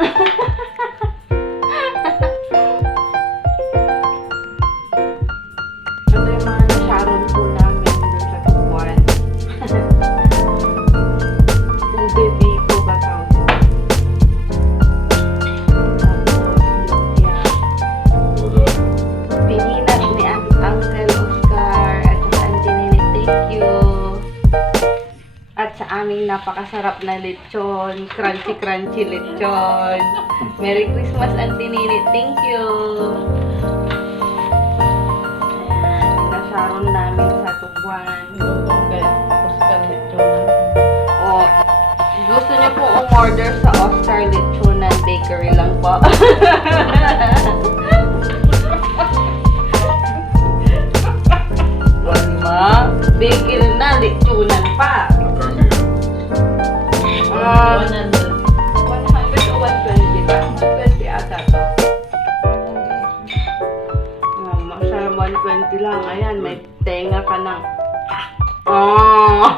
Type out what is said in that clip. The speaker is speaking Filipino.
Ito yung mga nasharon po namin dun sa tubuan. Ube biko ba tawag yun? Tapos, lumpia. Pininas ni Uncle Oscar at saka Auntie Nene, thank you. At sa aming napakasarap na lechon, crunchy lechon. Merry Christmas, Auntie Nene, thank you. Ayan, nasharon namin sa tubuan. Lutong kay Oscar Lechonan. O, gusto niyo po umorder sa Oscar Lechonan Bakery lang po. Walma, bakery na, lechonan pa. 100 o 120 ba? 120 ata to. Sa 120 lang. Ayan, may tenga ka ng... Oh!